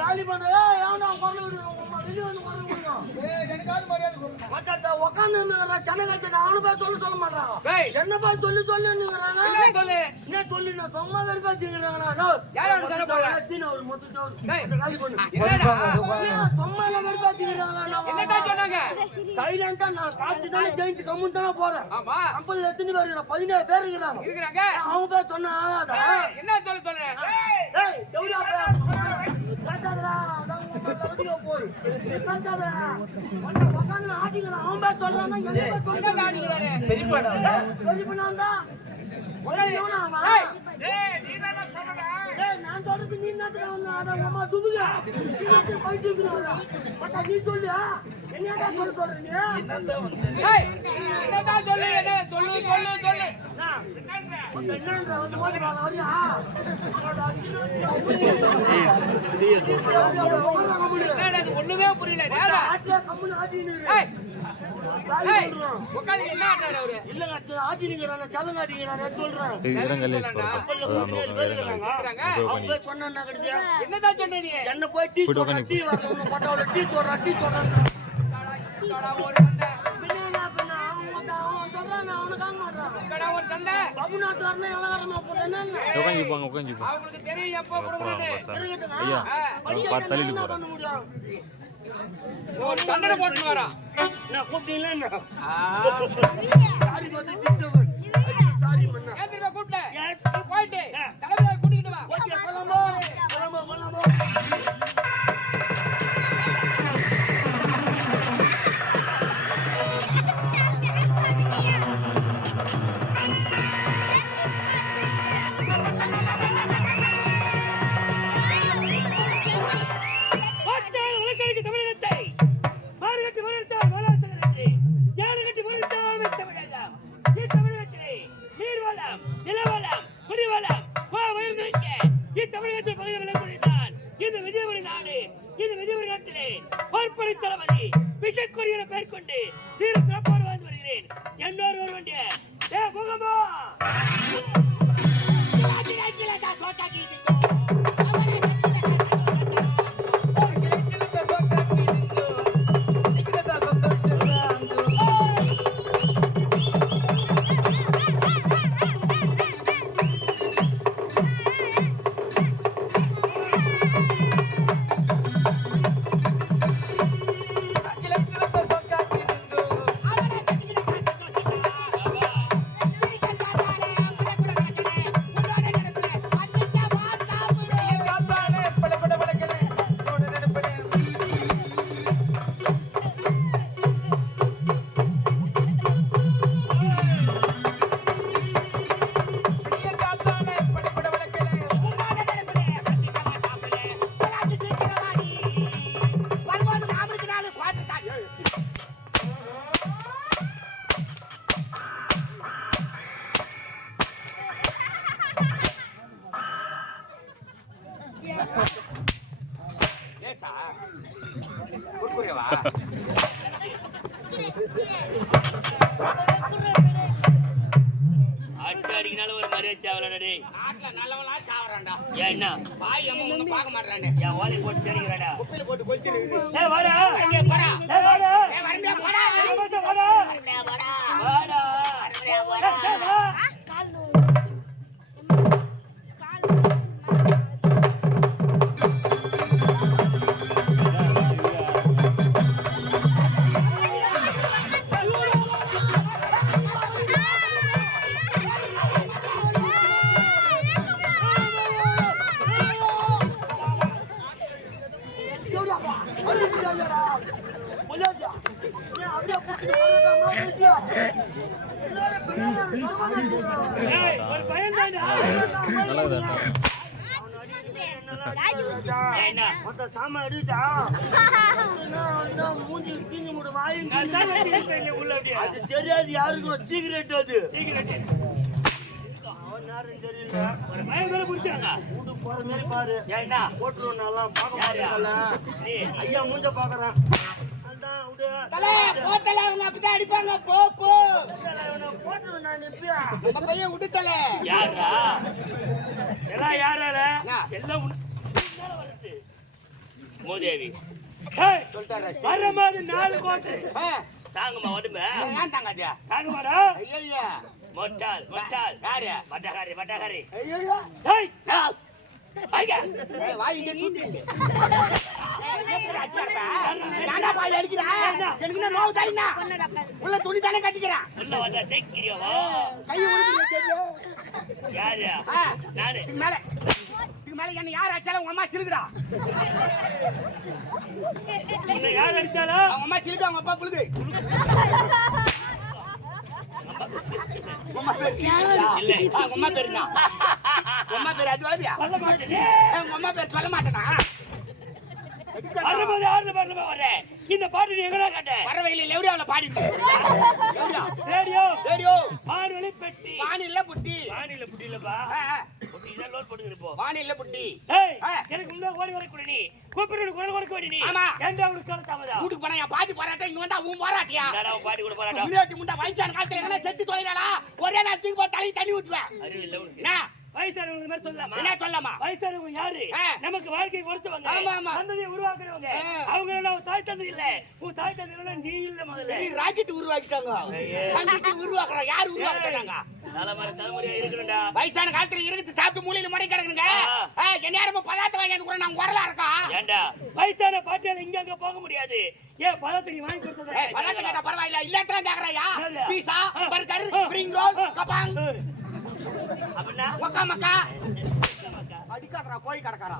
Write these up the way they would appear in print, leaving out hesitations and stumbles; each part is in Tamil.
காலி பண்ற உட்காந்து சென்னை அவனு போய் சொல்ல மாட்டாங்க. என்ன போய் சொல்லி சொல்லுங்கிறாங்க. என்ன சொல்லி நான் சும்மா வெறுப்பாச்சுங்கிறாங்க. ஒரு மொத்தம் காலி பண்ணு சும்மா வெறுப்பாச்சுங்கிறாங்க. சைலண்டா நான் காட்சி தானே ஜெயிண்ட் கம்முன்னு தானே போறேன். 50 எத்தனை பேர் 17 பேர் இருக்கிறாங்க. அவங்க போய் சொன்னா என்ன சொல்ல நான் சொல்றது நீ அம்மா துபுக நீ சொல்லு என்னடா சொல்றீங்க ஒண்ணுமே புரியல. என்ன போய் டீ சொல்ற டீ பெயர் கொண்டு சீர சிறப்பாடு வாழ்ந்து வருகிறேன். என்னோடு ஒரு வண்டிய அடிக்கனால ஒரு மரியாதை தேவலடே. நாட்டுல நல்லவனா சாவறான்டா. என்ன பாய் அம்மா ஒண்ணு பார்க்க மாட்டறானே. என் ஓலை போட்டு தெரியுறடா. குப்பையில போட்டு கொளுத்திரு. ஏய் வாடா. அங்க போடா. ஏய் வாடா. ஏய் வரண்டா போடா. வாடா. வாடா. வாடா. வாடா. கால் நோ. சாமா அடிட்டா மூஞ்சி தீங்கி மூட வாய் அது தெரியாது யாருக்கும். சீக்கிரட் அது போற மாதிரி பாரு. போட்டுருவோம் நல்லா பார்க்க மாட்டேன். ஐயா மூஞ்ச பாக்குறேன். விடு. தல போத்தல அவங்க அப்படிதான் அடிப்பாங்க. போ போ இவனை போட்டுருவேன் நான் இப்பயா. நம்ம பையன் விடுத்தல. யாரா எல்லாம் யாரால என்ன? எல்லாம் வருது மூதேவி சொல்லிட்டாரா? வரும்போது 4 கோட்டு ஆ, தாங்குமா உடம்பு ஏன் தாங்காதியா? தாங்குமாடா ஐயா மொட்டால் மொட்டால் யாரு? வட்டகாரி வட்டகாரி ஐயா டேய் ஐயா வாய் இங்க தூக்கிட்டு. ஏன்டா வாய் அடிக்கிறா? எனக்கு என்ன நோவு தாயினா? உள்ள துணி தானே கட்டிக்கிறான். உள்ள வந்தா தேய்க்கிறியோ கை உழுது தெரியும். யாரு ஆ, நானு இதுக்கு மேல என்ன யார் அடிச்சாலும் உங்க அம்மா சிலுக்குடா. உன்னை யார் அடிச்சாலும் அவங்க அம்மா சிலுக்கு, அவங்க அப்பா புழுகு. உங்க அம்மா பேர் சிலுக்குடா. இல்ல. உங்க அம்மா பேர் என்ன? உங்க அம்மா பேர் அதுவாதியா? சொல்ல மாட்டேனே உங்க அம்மா பேர் சொல்ல மாட்டேனா? வரும்போது ஆறு வரணுமா வரேன் இந்த பாட்டு நீ எங்கடா கேட்ட பறவையில லெவடியாவுல பாடிட்டு ரேடியோ ரேடியோ வானொலி பெட்டி வானில புட்டி. வானில புட்டிலப்பா ஆ, ஆ. புட்டி தான் லோட் பண்ணுங்க இப்போ வானில புட்டி. ஏய் ஆ. எனக்கு முன்ன ஓடி வர கூட நீ கூப்பிட்டு குரல் கொடுக்க வேண்டிய நீ ஆமா. ஏன்டா உனக்கு கலத்தாமதா வீட்டுக்கு போனா என் பாட்டி போராட்டம், இங்க வந்தா உன் போராட்டியா? நான் பாட்டி கூட போறாடா முன்னாடி முண்டா வயசான காலத்துல எங்கன்னா செத்து தொலைறாளா? ஒரே நாள் தூக்கி போய் தலையை தண்ணி ஊத்துவேன். அறிவு இல்ல உனக்கு என்ன? வயசானவங்க மாதிரி சொல்லலாமா என்ன சொல்லமா? வயசானவங்க யாரு ஆ. நமக்கு வாழ்க்கையை கொடுத்தவங்க ஆமா, ஆமா. சந்ததியை உருவாக்குறவங்க ஆ. அவங்க நான் தாய் தந்தை இல்ல உன் தாய் தந்தை இல்ல நீ இல்ல முதல்ல பெரிய ராக்கெட் உருவாக்கிட்டாங்க. சந்திக்கு உருவாக்குறாங்க. யார் உருவாக்குறாங்க? தலைமுறையா இருக்கணும்டா வயசான காலத்துல இருந்து சாப்பிட்டு மூலையில முடை கிடக்குங்க. ஆ. என்ன நேரமும் பதார்த்தம் வாங்கி கூட நாங்க வரலா இருக்கோம். ஏண்டா வயசான பாட்டியால இங்க அங்க போக முடியாது ஏன் பதத்தை நீ வாங்கி கொடுத்தத பதார்த்தம் கேட்டா பரவாயில்ல. இல்லத்துல கேக்குறாயா? என்னது? பீஸா, பர்கர், ஸ்ப்ரிங் ரோல், கபாங், அப்படின்னா மக்கா மக்கா. அடிக்காதடா கோய் கடக்காரா.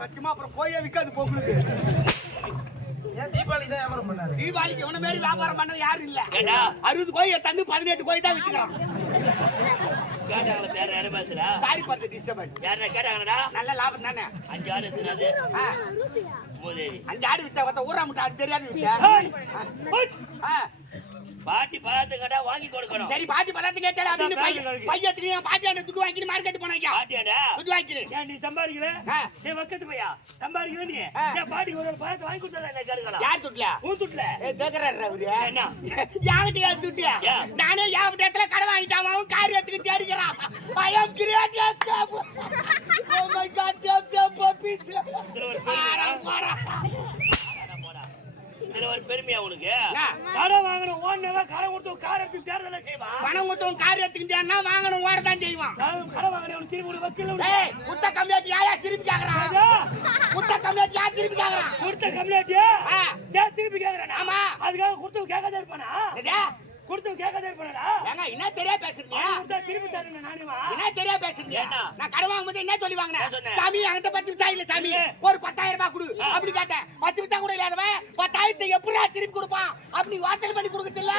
சத்தியமா அப்புறம் கோயே விக்காது போகுது. ஏன் தீபாவளி தான் வியாபாரம் பண்ணாரு? தீபாவளிக்கு இவன மாதிரி வியாபாரம் பண்ணது யாரும் இல்ல. ஏண்டா 60 கோயை தந்து 18 கோய் தான் வித்துக்கிறான். கேட்டாங்களா பேர யாரும் பேசுறா சாரி ஃபார் தி டிஸ்டர்பன்ஸ். யாரா கேட்டாங்கடா நல்ல லாபம் தானே. 5 ஆடு எத்தனாது ஆ, மூதேவி 5 ஆடு வித்தா பார்த்தா ஊரா முட்டை ஆடு தெரியாது வித்தா. ஏய், போச்சு. ஆ, பாட்டி பழத்தை கேட்டா வாங்கி கொடுக்கணும் சரி பாட்டி பதார்த்தம் கேட்டால அப்படின்னு பையத்துக்கு பாட்டி ஆண்டு துட்டு வாங்கிட்டு மார்க்கெட் போனாங்க. பாட்டியாடா துட்டு வாங்கிட்டு ஏன் நீ சம்பாதிக்கல ஆ. நீ வக்கத்து பையா சம்பாதிக்கல நீ ஆ. என் பாட்டி ஒரு பழத்தை வாங்கி கொடுத்தா என்ன கேட்கலாம் யார் துட்டுல? உன் துட்டுல தேக்கறாரு அவரு. என்ன யாங்கிட்ட யார் துட்டு? ஏன்? நானே யார் இடத்துல கடை வாங்கிட்டான். அவன் காரியத்துக்கு தேடிக்கிறான். I am creative chef. Oh my God, chef puppies. இதுல ஒரு பெருமையா உனக்கு என்ன? கடை வாங்கணும் ஓடுனவா கடை கொடுத்து கார் எடுத்து தேர்தல செய்வான் பணம் கொடுத்தவன் காரியத்துக்கு தேடினா வாங்கணும் ஓடத்தான் செய்வான். கடை வாங்கினவன் திரும்பி ஒரு வக்கீல் ஏய், குத்த கம்மியாட்டி யாயா திருப்பி கேக்குறான்? குத்த கம்மியாட்டி யார் திருப்பி கேக்குறான்? கொடுத்த கம்ப்ளைண்ட்டியா ஆ. ஏன் திருப்பி கேக்குறானா ஆமா. அதுக்காக கொடுத்தவன் கேட்காதே இருப்பானா என்னது? கொடுத்தவன் கேட்காதே இருப்பானா ஏங்க என்ன தெரியா பேசுறீங்க? கொடுத்தா திருப்பி தரணும் நானுமா என்ன தெரியா பேசுறீங்க? என்ன? நான் கடை வாங்கும்போது என்ன சொல்லி வாங்கினேன்? என்ன சொன்ன? சாமி என்கிட்ட 10 பைசா இல்ல சாமி, இல்ல. ஒரு 10,000 ரூபாய் கொடு அப்படி கேட்டேன். 10 பைசா கூட இல்லாதவன் 10,000 எப்படியா திருப்பி கொடுப்பான்? அப்படி வாசல் பண்ணி கொடுக்கல.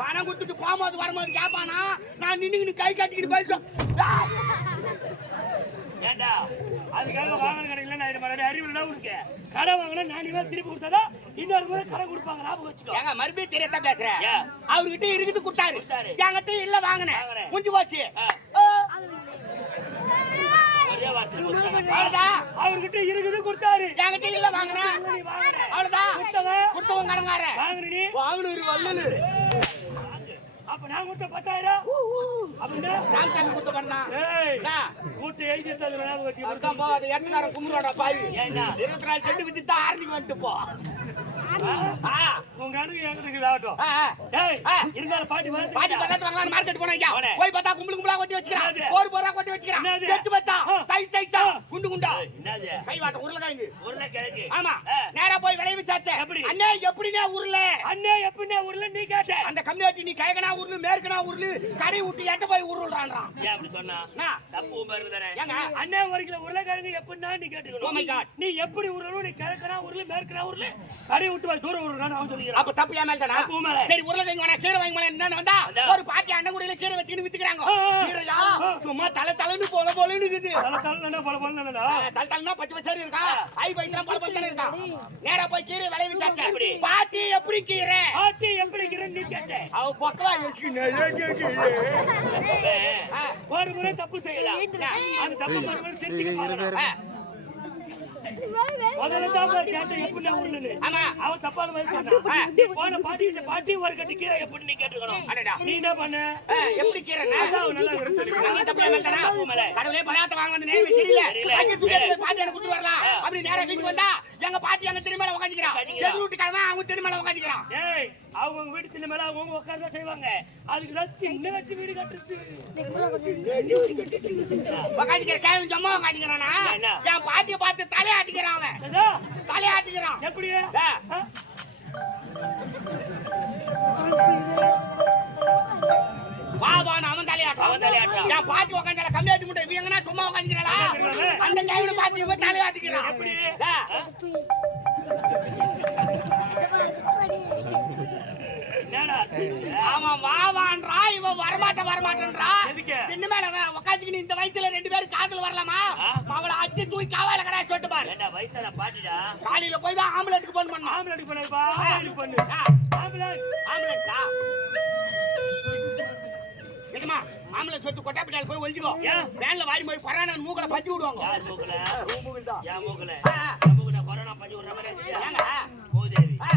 பணம் கொடுத்துட்டு போகும்போது வரும்போது கேட்பானா? நான் நின்னு கை கட்டிக்கிட்டு போயிட்டோம். ஏண்டா அதுக்காக வாங்கன கடையில நான் இது மாதிரி அறிவு இல்ல உனக்கு கடை வாங்கினா நானே திருப்பி கொடுத்தா இன்னொரு முறை கடை கொடுப்பாங்க ஞாபகம் வச்சுக்கோ ஏங்க மறுபடியும் தெரியாத பேசுறேன். ஏன்? அவர்கிட்ட இருக்குது கொடுத்தாரு, கொடுத்தாரு. என்கிட்ட இல்ல வாங்கினேன். வாங்கினேன். முடிஞ்சு போச்சு. ஆ. ஒரே வார்த்தை கொடுத்தாங்க அவ்வளவுதான். அவர்கிட்ட இருக்குது கொடுத்தாரு என்கிட்ட இல்ல வாங்கினேன். நீ வாங்கின அவ்வளவுதான். கொடுத்தவன் கொடுத்தவன் கடங்கார வாங்கின நீ வாங்கினு வல்லலு. அப்ப நான் கொடுத்த 10,000 அப்படின்னா நான் சாமி கொடுத்த பண்ணா. ஏய் என்ன? கூட்டு எழுதி தந்து ஞாபகம் வச்சு அதான் போ, அது எட்டுக்காரன் கும்பிடுவாடா பாவி. ஏண்டா 24 செண்டு வித்து தான் ஆரணிக்கு வந்துட்டு போ. ஆ, உங்க அணுகு எங்களுக்கு ஆகட்டும் ஆ, ஆ. ஏய் ஆ. இருந்தாலும் பாட்டி வந்து பாட்டி பதார்த்தம் வாங்கலாம்னு மார்க்கெட் போனாங்க. போனேன். போய் பார்த்தா கும்பலுக்கும்பலா கொட்டி வச்சுக்கிறான். என்னது? ஒரு போரா கொட்டி வச்சுக்கிறான். என்னது? எட்டு பச்சா, ஆ. சைஸா, குண்டு குண்டா. என்னது கைவாட்ட உருளைக்கிழங்கு. உருளைக்கிழங்கு ஆமா. ஆ. நேரா போய் விளைய வச்சாச்சே. எப்படி? அண்ணே எப்படினே உருளை? அண்ணே எப்படின்னா உருளை நீ கேட்ட அந்த கம்யூனிட்டி நீ கைகனா உருளு, மேற்கனா உருளு, கடை விட்டு எட்ட போய் உருள்றான்றான். ஏன் அப்படி சொன்னா என்ன? தப்பு உன் பேர்ல தானே ஏங்க? அண்ணே ஒரு கிலோ உருளைக்கிழங்கு எப்படின்னா நீ Oh my கேட்டுக்கணும் God. நீ எப்படி உருளணும் நீ கிழக்கனா உருளு மேற்கனா உருளு கடை விட்டு போய் தூரம் உருளான்னு அவன் சொல்லிக்கிறான் அப்ப தப்பு ஏன் மேல தானா? தப்பு உன் மேல. சரி உருளைக்கிழங்கு வேணா கீரை வாங்கி வேணா என்னன்னு வந்தா அதான். ஒரு பாட்டி அண்ணன் கூடையில கீரை வச்சுக்கின்னு வித்துக்கிறாங்க. ஆ, ஆ. கீரையா ஆ. சும்மா தலை தலைன்னு போல போலன்னு இருக்குது. தலை பல பலன்டா தலை தலைனா பச்சை பச்சை இருக்கா, ஐ பைத்தான் பல பல இருக்கா. நேரா போய் கீரை விளைய வச்சாச்சே. எப்படி? பாட்டி எப்படி கீரை? பாட்டி எப்படி இருக்கிறன்னு நீ கேட்ட அவ பக்கவா வச்சுக்கின்னு ஆ. ஒரு முறை தப்பு செய்யலாம் அது தப்பு மறுபடியும் திருத்திக்க பாருங்க. ஆ. முதல்ல தான் கேட்டேன் எப்படி நான் உருளுன்னு. ஆமா. அவன் தப்பான மாதிரி சொன்னான். நீ போன பாட்டி ஒரு கட்டு கீரை எப்படி நீ கேட்டுக்கணும். அடடா. நீ என்ன பண்ண? எப்படி கீரைனா அதான் அவன் நல்லா விரும்பி நீ தப்பு மேலனா கடவுளே பலாத்த வாங்க வந்து நேர்மை சரியில்லை அங்க துடிச்சு பாட்டி எனக்கு கூட்டி வரலாம் அப்படி நேரா வீட்டுக்கு வந்தா எங்க பாட்டி அங்க திரும்ப உட்கார்ந்திருக்கான் எதிர் வீட்டுக்காரன் அவங்க திரும்ப உட்கார்ந்திருக்கான் ஏய் அவங்க வீட்டு திண்ண மேல அவங்க உட்கார்ந்தா செய்வாங்க. அதுக்கு தான் திண்ண வச்சு வீடு கட்டுறது. உட்கார்ந்திருக்கிற கேவன் ஜம்மா உட்கார்ந்திருக்கானா என் பாட்டியை பார்த்து தலையாட்டிக்கிறான் அவன் ஏதா? தலையாட்டிக்கிறான் எப்படி? பாவான் அவன் தலையாட்டுறான் என் பாட்டி உட்கார்ந்தால கம்மியாட்டி முட்டை இவங்க எங்கன்னா சும்மா உட்கார்ந்திருக்காளா அந்த கேவனை பார்த்து இவன் தலையாட்டிக்கிறான் எப்படி? என்னடா அவன் வாவான்றா இவன் வரமாட்டேன்றா எதுக்கு? திண்ண மேல உட்காந்துக்கின்னு இந்த வயசுல 2 பேரும் காதல் வரலாமா அவளை அடிச்சு தூக்கி காவால கடை சொல்லிட்டு பாரு ஏண்டா வயசான பாட்டிடா. காலையில போய் தான் ஆம்புலன்ஸ்க்கு போன் பண்ணா ஆம்புலன்ஸ் பண்ணுப்பா. ஆம்புலன்ஸ் பண்ணு. ஆம்புலன்ஸா என்னமா ஆம்புலன்ஸ் வந்து கொட்டாப்பிட்டால போய் ஒளிஞ்சுக்கோ வேன்ல வாரி போய் கொரோனா மூக்கல பத்தி விடுவாங்க யார் மூக்கல? மூக்கு தான் யா மூக்கல. யா மூக்கல கொரோனா பஞ்சு விடுற மாதிரி இருந்துச்சு. ஏங்க போதேவி. ஆ.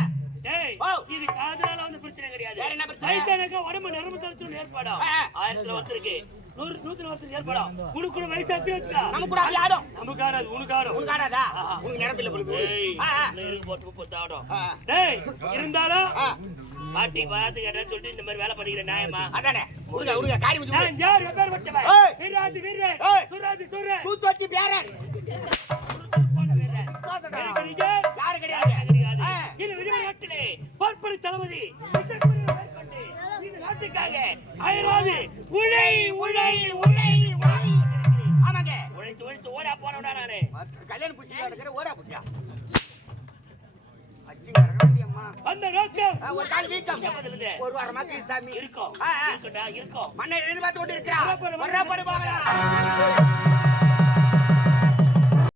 டேய் ஓ. இது காதலால வந்து பிரச்சனை கிடையாது. வேற என்ன பிரச்சனை? வயசானக்க உடம்பு நரம்பு தளர்ச்சி ஏற்படும். 1000 வருஷம் இருக்கு. 100 வருஷம் ஏற்படும். உனக்கு கூட வயசாச்சு வச்சுக்கா. நம்ம கூட அப்படி ஆடும் நமக்கு ஆடாது உனக்கு ஆடும். உனக்கு ஆடாதா உனக்கு நிரம்பில்ல பொழுது டேய் இருக்கு போட்டு ஆடும். டேய் இருந்தாலும் பாட்டி பார்த்து கேட்டா சொல்லிட்டு இந்த மாதிரி வேலை பண்ணிக்கிற நியாயமா? அதானே உடுங்க காரி வந்து நான் யார் எப்பேர் வச்சவன்? ஏய். வீராஜ் வீரன். ஏய். சுராஜ் சுரன். சூத்தோச்சி பேரன் போன வீரன். எனக்கு யாரு கிடையாது கிடையாது. இது விடுதலை நாட்டிலே பார்ப்பனை தளபதி விக்டோரியா மேற்கொண்டு இந்த நாட்டுக்காக அயராது உழை உழை உழை உழை. ஆமாங்க உழைத்து ஓடா போனவடா நானு. கல்யாணம் புடிச்சு நடக்கிற ஓரா புடியா அச்சிங்க அம்மா அந்த நோக்கம் ஒரு கால் வீக்கம் எப்பதிலிருந்து? ஒரு வாரமா சாமி இருக்கும். ஆ, ஆ. இருக்கடா இருக்கும். மண்ணை எதிர்பார்த்து கொண்டு இருக்கிறா. வர்றா, போடு, போகலாம்.